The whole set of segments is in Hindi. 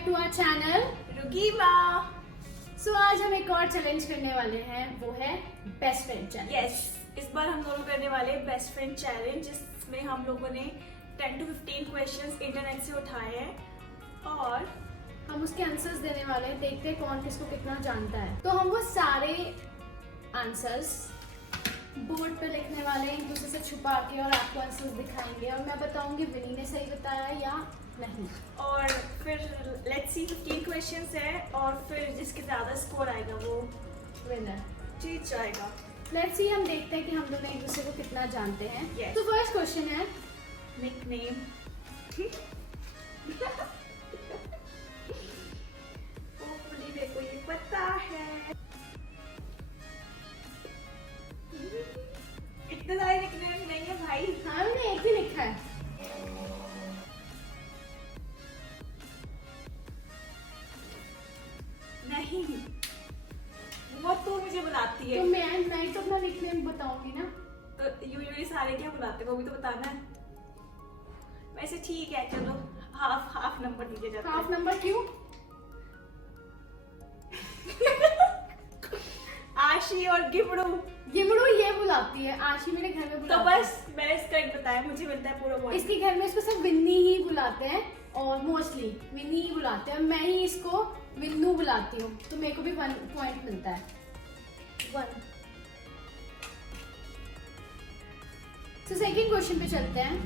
बैक टू आवर चैनल रुगीमा। सो आज हम एक और चैलेंज करने वाले हैं, वो है बेस्ट फ्रेंड चैलेंज। यस, इस बार हम दोनों करने वाले बेस्ट फ्रेंड चैलेंज, जिसमें हम लोगों ने 10 to 15 क्वेश्चंस इंटरनेट से उठाए हैं और हम उसके आंसर्स देने वाले हैं। देखते हैं कौन किसको कितना जानता है। तो हम वो सारे आंसर्स बोर्ड पे लिखने वाले हैं, एक दूसरे से छुपा के, और आपको आंसर्स दिखाएंगे और मैं बताऊंगी विनी ने सही बताया या नहीं। और फिर लेट्स सी 15 क्वेश्चंस है और फिर जिसके ज्यादा स्कोर आएगा वो विनर जीत जाएगा। लेट्स सी, हम देखते हैं कि हम दोनों एक दूसरे को कितना जानते हैं। Yes. तो फर्स्ट क्वेश्चन है निकनेम। होपफुली मेरे को ये पता है। इतने सारे निकनेम नहीं है भाई। हाँ, मैंने एक ही लिखा है। नहीं, वो तो मुझे बुलाती है। तो मैं तो अपना निकनेम बताऊंगी ना। तो यूजुअली सारे क्या बुलाते हैं वो भी तो बताना है। वैसे ठीक है, चलो हाफ नंबर दीजिए जाता है। हाफ नंबर क्यों? आशी और गिमड़ू। गिमड़ू ये बुलाती है, आशी मेरे घर में तो बुलाती है। बस मैंने इसका एक बताया, मुझे मिलता है पूरा पॉइंट। इसके घर में इसको सब विन्नी ही बुलाते हैं और मोस्टली विन्नी ही बुलाते हैं। मैं ही इसको विन्नू बुलाती हूँ, तो मेरे को भी 1 पॉइंट मिलता है। 1। तो सेकंड क्वेश्चन पे चलते हैं।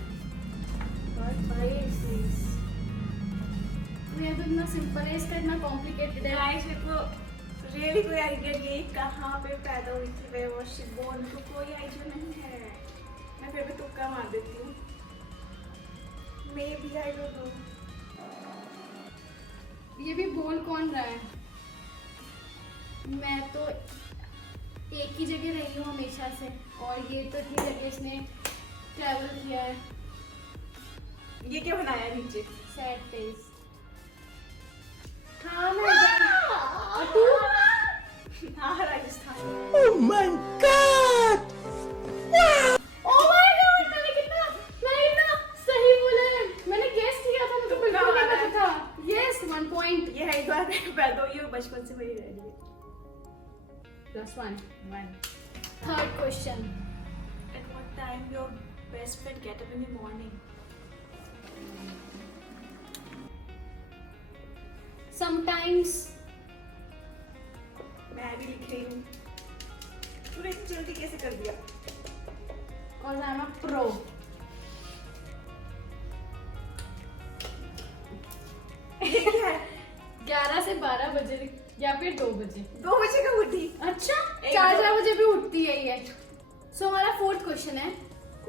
मेरा तो इतना सिंपल है, इसका इतना कॉम्प्लिकेटेड है। गाइस, मेरे को रियली कोई आइडिया नहीं है कहाँ पे पैदा हुई थी वे वो शिबोन, तो कोई आइडिया नहीं है। मैं फिर भी तुक्का मार देती हूँ। Maybe I don't know. ये भी बोल कौन रहा है? मैं तो एक ही जगह रही हूँ हमेशा से, और ये तो इतनी जगह इसने ट्रैवल किया है। ये क्या बनाया है नीचे? Sad face. हाँ, मैं और तू? हाँ, Rajasthan. Oh my God! Oh my God! मैंने कितना सही बोला है। मैंने गेस किया था, मुझे बिल्कुल नहीं पता था। Yes, 1 point. ये है, इस बार मैं पैदा हुई हूँ, बचपन से वही रह रही है। +1. 1. Third question. At what time your best friend get up in the morning? Sometimes. मैं भी लिख रही हूँ। तूने इतनी जल्दी कैसे कर दिया? और I'm a pro. ये क्या है? 11 से 12 बजे या फिर 2 बजे। 2 बजे का उठी। अच्छा, एक 4 बजे भी उठती है ये। सो हमारा फोर्थ क्वेश्चन है,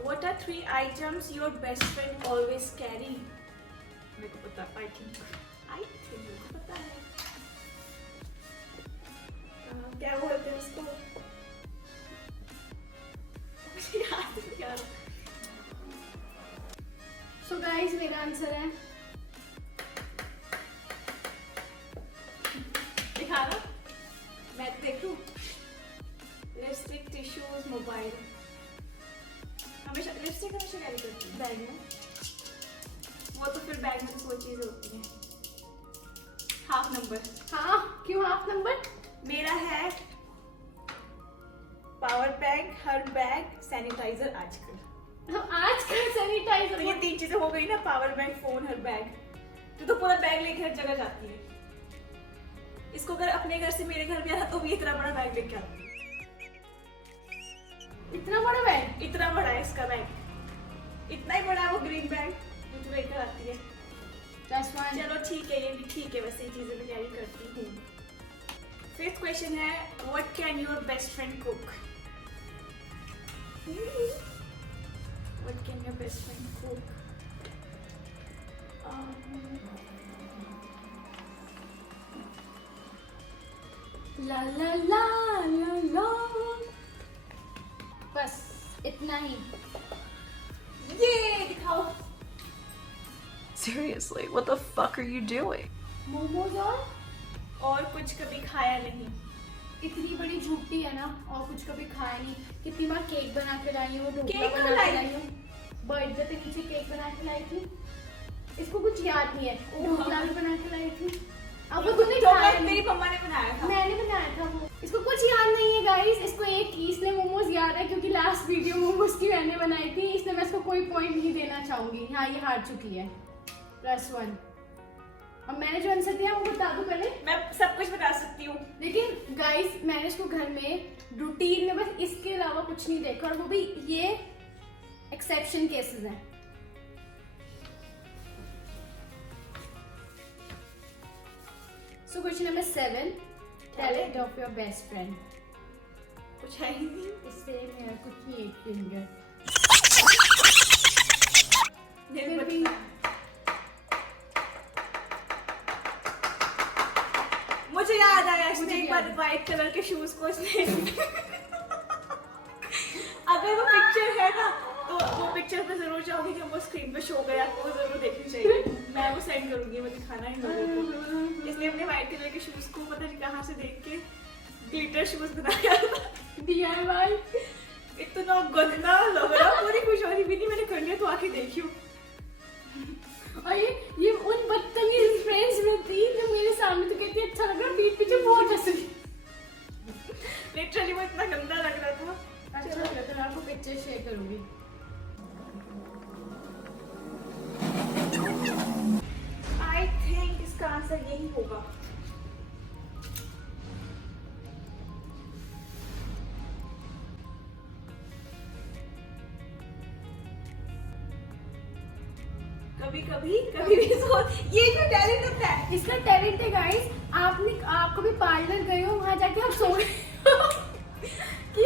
What are 3 items your best friend always carry? मेरे को पता, I think मेरे को पता है। क्या बोलते हैं उसको? मुझे याद नहीं आ रहा। सो गाइस मेरा आंसर है दिखाना, मैं देखूं। Lipstick, tissues, mobile. हमेशा लिपस्टिक हमेशा कैरी करती हूँ बैग में। वो तो फिर बैग में तो 100 चीजें होती हैं। Half number. हाँ, क्यों हाफ नंबर? मेरा है पावर बैंक, हर बैग, सैनिटाइजर आजकल। आजकल सैनिटाइजर। तो ये 3 चीजें हो गई ना, पावर बैंक, फोन, हर बैग। तो पूरा बैग लेके हर जगह जाती है। इसको अगर अपने घर से मेरे घर भी आता तो भी इतना बड़ा बैग लेके आती है। इतना बड़ा बैग? इतना बड़ा है इसका बैग, इतना ही बड़ा है वो ग्रीन बैग जो तू लेकर आती है। +1. चलो ठीक है, ये भी ठीक है, वैसे ये चीजें मैं कैरी करती हूँ। 5th क्वेश्चन है, what can your best friend cook? What can your best friend cook? ला ला ला ला ला। बस इतना ही। ये दिखाओ। Seriously, what the fuck are you doing? Momos और कुछ कभी खाया नहीं। इतनी बड़ी झूठी है ना, और कुछ कभी खाया नहीं। कितनी बार केक बना के लाई हूँ, ढोकला केक बना के लाई? लाई हूँ। बर्थडे पे नीचे केक बना के लाई थी। इसको कुछ याद नहीं है। वो लाल बना के लाई थी, अब वो तूने तो खाया मेरी नहीं। मम्मा ने बनाया था। मैंने बनाया था वो। इसको कुछ याद नहीं है गाइस। इसको एक इसने मोमोज याद है क्योंकि लास्ट वीडियो मोमोज की मैंने बनाई थी, इसलिए मैं इसको कोई पॉइंट नहीं देना चाहूंगी। हाँ ये हार चुकी है, +1। अब मैंने जो आंसर दिया वो बता दो पहले। मैं सब कुछ बता सकती हूँ। लेकिन गाइस मैंने इसको घर में रूटीन में बस इसके अलावा कुछ नहीं देखा, और वो भी ये एक्सेप्शन केसेस हैं। So question number 7, talent of your best friend. कुछ है ही नहीं। इससे मेरा कुछ नहीं एक फिंगर। मेरे फिर भी मुझे याद आया, इसने मुझे एक बार याद। व्हाइट कलर के शूज को इसने अगर वो पिक्चर है ना तो वो पिक्चर पे जरूर चाहूंगी कि वो स्क्रीन पे शो करे, आपको जरूर देखनी चाहिए। मैं वो सेंड करूंगी, मुझे दिखाना है लोगों को। इसलिए अपने व्हाइट कलर के शूज को पता नहीं कहाँ से देख के ग्लिटर शूज बनाया। DIY। इतना गंदा लग रहा, पूरी खुश हो रही भी नहीं, मैंने कर लिया तो आके देखियो। और ये उन बदतमीज फ्रेंड्स में थी जो मेरे सामने तो कहती अच्छा लग रहा, पीठ पीछे बहुत हंस रही। लिटरली वो इतना गंदा लग रहा था। अच्छा लग रहा था। मैं आपको पिक्चर शेयर करूंगी। आई थिंक इसका आंसर यही होगा। कभी भी सोच, ये जो टैलेंट होता है, इसका टैलेंट है गाइस। आपको भी पार्लर गए हो, वहां जाके आप सो रहे हो कि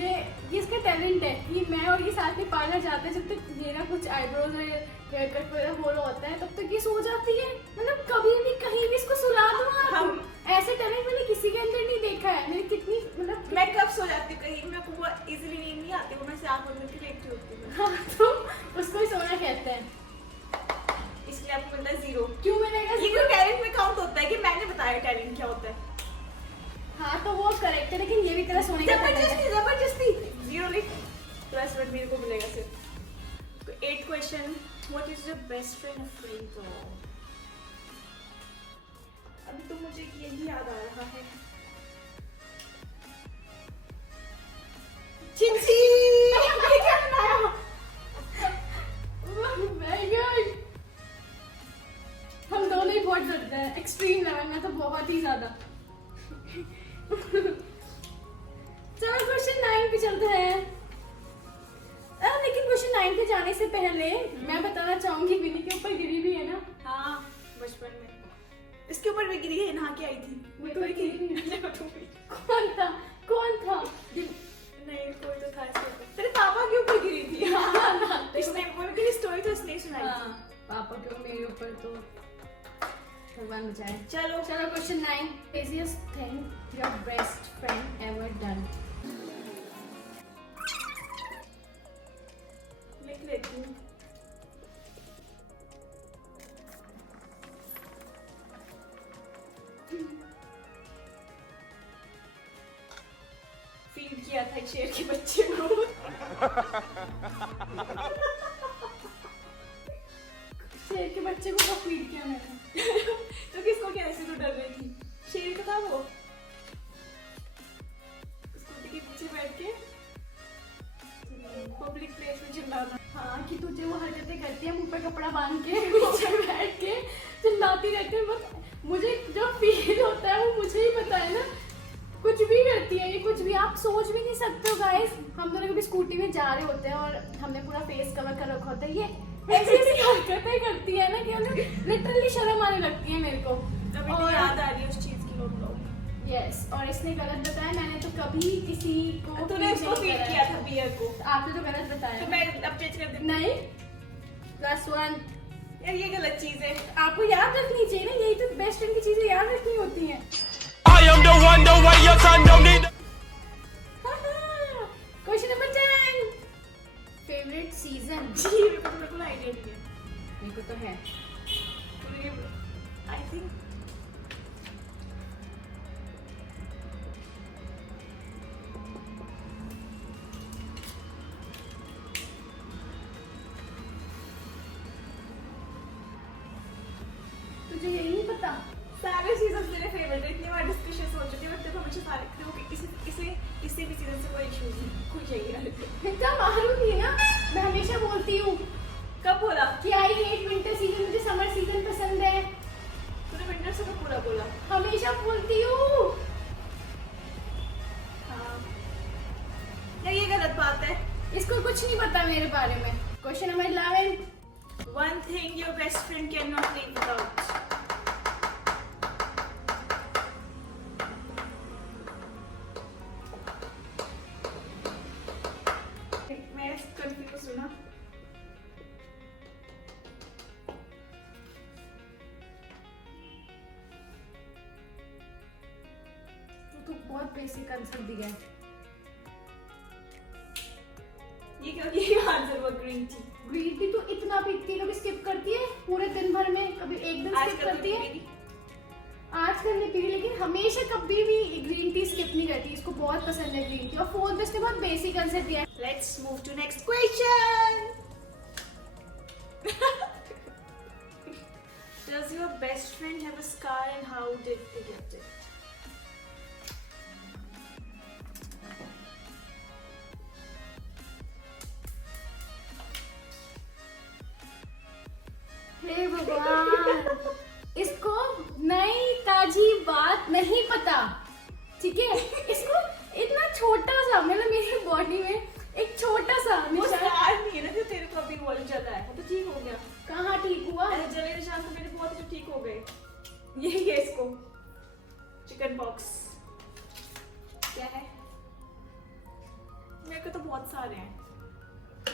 ये इसका टैलेंट है कि मैं और ये साथ में पार्लर जाते हैं, जब तक मेरा कुछ आईब्रोज हेयर कट वगैरह हो रहा होता है तब तक ये सो जाती है। मतलब कभी भी कहीं भी इसको सुला दो आप। हम ऐसे टैलेंट मैंने किसी के अंदर नहीं देखा है। मैंने कितनी मतलब मैं कब सो जाती हूँ कहीं, मेरे को बहुत इजीली नींद नहीं आती, वो मैं से आंख बंद करके लेटी होती हूँ। हाँ, तो उसको ही सोना कहते हैं। इसलिए आपको मिलता है 0। क्यों मिलेगा? ये कोई टैलेंट में काउंट होता है कि मैंने बताया टैलेंट क्या होता है? हाँ तो वो करेक्ट है, लेकिन ये भी तेरा सोने का talent है। जबरदस्ती 0 लिख, +1 मेरे को मिलेगा सिर्फ। तो 8th question, what is your best friend afraid of? अभी तो मुझे यही याद आ रहा है। चिंची ये क्या बनाया? Very good। हम दोनों ही बहुत डरते हैं, एक्सट्रीम लेवल में तो बहुत ही ज्यादा। चलो क्वेश्चन 9 पे चलते हैं। लेकिन क्वेश्चन 9 पे जाने से पहले मैं बताना चाहूंगी विनी के ऊपर गिरी भी है ना। हाँ, बचपन में इसके ऊपर भी गिरी है, नहा के आई थी। वो तो तो गिरी गिरी। नहीं। कौन था? नहीं, कोई तो था इसके ऊपर। तेरे पापा के ऊपर गिरी थी। हाँ, इसने वो मेरी स्टोरी तो इसने सुनाई थी। हाँ, पापा के मेरे ऊपर तो भगवान बचाए। चलो question 9, craziest thing your best friend ever done। लिख लेती हूँ। फीड किया था एक शेर के बच्चे को। शेर के बच्चे को कब फीड किया मैंने? तो किसको क्या ऐसे तो डर रही थी? शेर का था वो। स्कूटी के पीछे बैठ के पब्लिक प्लेस में चिल्लाना। हाँ कि तुझे वो हरकतें करती है मुंह पे कपड़ा बांध के पीछे बैठ के चिल्लाती रहती है। बस मुझे जो फील होता है वो मुझे ही पता है ना। कुछ भी करती है ये, कुछ भी आप सोच भी नहीं सकते हो गाइस। हम दोनों कभी स्कूटी में जा रहे होते हैं और हमने पूरा फेस कवर कर रखा होता है, ये ऐसी ऐसी हरकतें करती है ना कि लिटरली शर्म आने लगती है मेरे को। अभी तो याद आ रही है उस चीज की लोग। यस, और इसने गलत बताया। मैंने तो कभी किसी को तूने उसको फीड किया था बियर को। आपने तो गलत बताया। तो मैं अब चेंज कर देती नहीं, +1। यार ये गलत चीज है। आपको याद रखनी चाहिए ना, यही तो बेस्ट फ्रेंड की चीजें याद रखनी होती हैं। I am the one, the way your son don't need. Question number 10, favourite season. जी मेरे को बिल्कुल आइडिया नहीं है। मेरे को तो है। आई थिंक तुझे यही नहीं पता? सारे सीजन मेरे फेवरेट है, इतनी बार डिस्कशन हो चुकी है, बट देखो हमेशा सारे किसी भी सीजन से कोई इशू नहीं, खुश है यार। इतना मालूम ही ना, मैं हमेशा बोलती हूँ कब बोला कि आई हेट विंटर सीजन, मुझे समर सीजन पसंद है। तूने विंटर से कब पूरा बोला? हमेशा बोलती हूँ। हाँ या ये गलत बात है? इसको कुछ नहीं पता मेरे बारे में। Question number 11, One thing your best friend cannot live without. मैं कंफ्यूज हूँ ना। तू तो बहुत बेसिक आंसर दिया है। ये आंसर वो ग्रीन टी। ग्रीन टी तो इतना पीती है, कभी स्किप करती है पूरे दिन भर में, कभी एक दिन स्किप करती है। आजकल नहीं पी रही, लेकिन हमेशा कभी भी ग्रीन टी स्किप नहीं करती। इसको बहुत पसंद है ग्रीन टी। और फोर्थ इसने बहुत बेसिक आंसर दिया है। Let's move to next question. Does your best friend have a scar and how did they get it? हे भगवान, इसको नई ताजी बात नहीं पता, ठीक है? इसको इतना छोटा सा, मतलब मेरी बॉडी में एक छोटा सा वो निशान। scar नहीं है ना जो तेरे को अभी बोल चला है, वो तो ठीक हो गया। कहाँ ठीक हुआ? अरे जले निशान तो मेरे बहुत ही ठीक हो गए। यही है इसको चिकन पॉक्स। क्या है? मेरे को तो बहुत सारे हैं,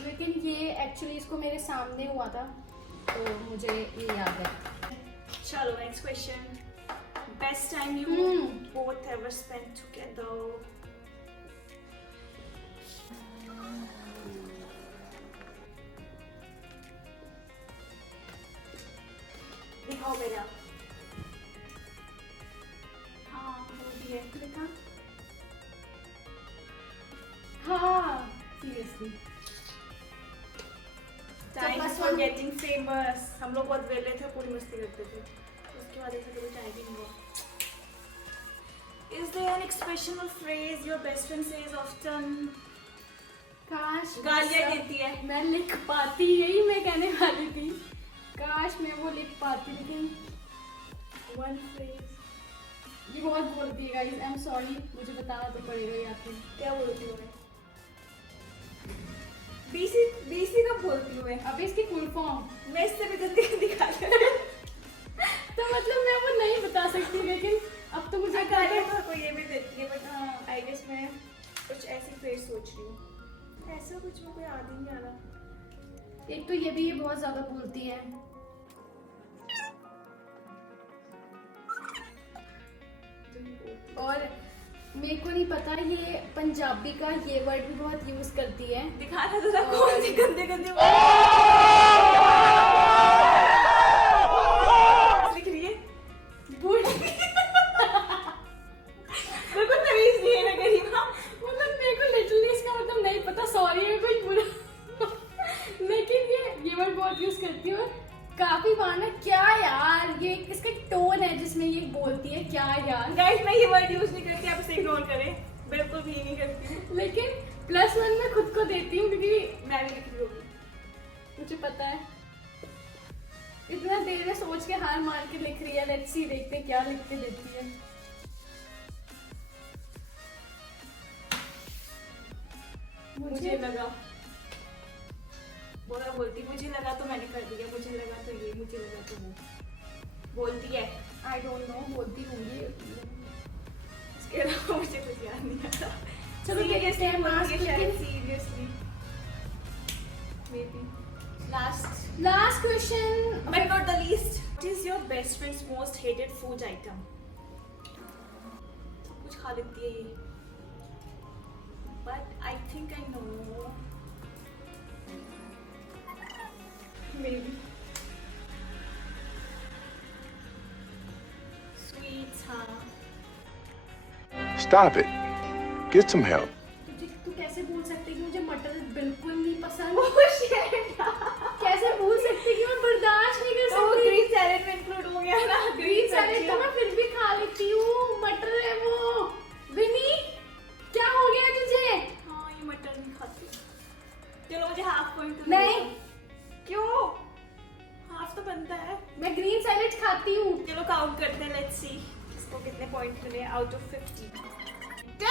लेकिन ये एक्चुअली इसको मेरे सामने हुआ था, तो मुझे ये याद है। चलो next question. Best time you both ever spent together? दिखाओ मेरा। हाँ वो भी है, दिखा। हाँ सीरियसली, टाइम बस फॉर हम- गेटिंग फेमस। हम लोग बहुत वेले थे, पूरी मस्ती करते थे, उसके बाद ऐसा कभी टाइम ही नहीं हुआ। Is there an expression or phrase your best friend says often? काश गालियाँ देती है। मैं लिख पाती, यही मैं कहने वाली थी। काश मैं वो लिख पाती, लेकिन One phrase. ये बहुत बोलती है गाइस। आई एम सॉरी, मुझे बताना तो पड़ेगा ये आपको। क्या बोलती हूँ मैं? बीसी कब बोलती हूँ मैं? अब इसकी फुल फॉर्म मैं इससे भी जल्दी दिखा तो मतलब मैं वो नहीं बता सकती, लेकिन अब तो मुझे को ये भी देती है, बट आई गेस मैं कुछ ऐसी फ्रेज सोच रही हूँ। ऐसा कुछ मेरे को याद ही नहीं आ रहा। एक तो ये भी ये बहुत ज्यादा बोलती है। और मेरे को नहीं पता, ये पंजाबी का ये वर्ड भी बहुत यूज करती है। दिखाना तो था कौन सी गंदे गंदे लिख रही है। बूढ़ी बिल्कुल तमीज नहीं है ना गरीबा। मतलब मेरे को लिटरली इसका मतलब नहीं पता, सॉरी है कोई बुरा लेकिन ये वर्ड बहुत यूज करती है। और काफी बार ना, क्या यार, ये इसका टोन है जिसमें ये बोलती है क्या यार। गाइस मैं ये वर्ड यूज नहीं करती, आप इसे इग्नोर करें, बिल्कुल भी नहीं करती हूँ। लेकिन +1 मैं खुद को देती हूँ, क्योंकि मैं भी लिख रही हूँ, मुझे पता है। इतना देर में सोच के हार मार के लिख रही है। लेट्स सी, देखते हैं क्या लिख के देती है। मुझे लगा बोला बोलती, मुझे लगा तो मैंने कर दिया, मुझे लगा तो ये, मुझे लगा तो वो बोलती है। आई डोंट नो, बोलती होंगी। इसके अलावा मुझे कुछ याद नहीं आता। चलो देखते हैं मास्क, लेकिन seriously may be last question but not the least. What is your best friends most hated food item? सब कुछ खा लेती है ये, but I think I know. Maybe. Sweets, हाँ। Stop it. Get some help. तू कैसे भूल सकती कि मुझे मटर बिल्कुल नहीं पसंद? Oh shit! कैसे भूल सकती कि मैं बर्दाश्त नहीं कर तो सकती? ग्रीन सैलेड में इंक्लूड हो गया ना। चलो काउंट करते हैं, लेट्स सी इसको कितने पॉइंट मिले आउट ऑफ 50। 10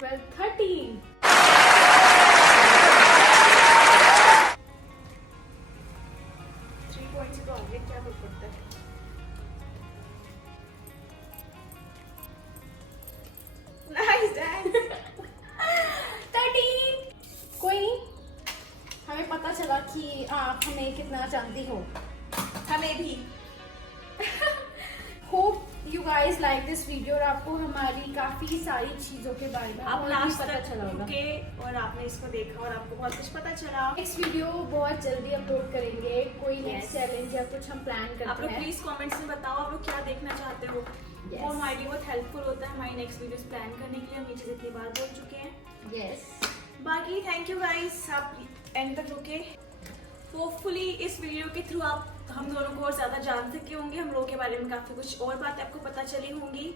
12 13 3 पॉइंट से तो आगे क्या फर्क पड़ता है। Nice Dan. 13 कोई नहीं, हमें पता चला कि आप हमें कितना जानती हो। हमें भी। Hope you guys like this video और आपको हमारी काफी सारी चीजों के बारे में आप और भी लास्ट पता तक चला होगा। रुके और आपने इसको देखा और आपको बहुत कुछ पता चला। नेक्स्ट वीडियो बहुत जल्दी अपलोड करेंगे, कोई नेक्स्ट Yes. चैलेंज या कुछ हम प्लान आप करते लोग हैं। प्लीज कमेंट्स में बताओ आप लोग क्या देखना चाहते हो। Yes. वो हमारे लिए बहुत हेल्पफुल होता है हमारी नेक्स्ट वीडियोस प्लान करने के लिए। हम ये चीज़ इतनी बार बोल चुके हैं। यस बाकी थैंक यू गाइस, आप एंड तक रुके। होपफुली इस वीडियो के थ्रू आप हम दोनों को और ज़्यादा जान सके होंगे, हम लोगों के बारे में काफ़ी कुछ और बातें आपको पता चली होंगी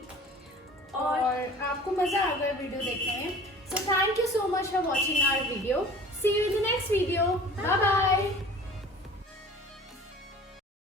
और आपको मजा आ गया वीडियो देखने में। So thank you so much for watching our video. See you in the next video. Bye bye.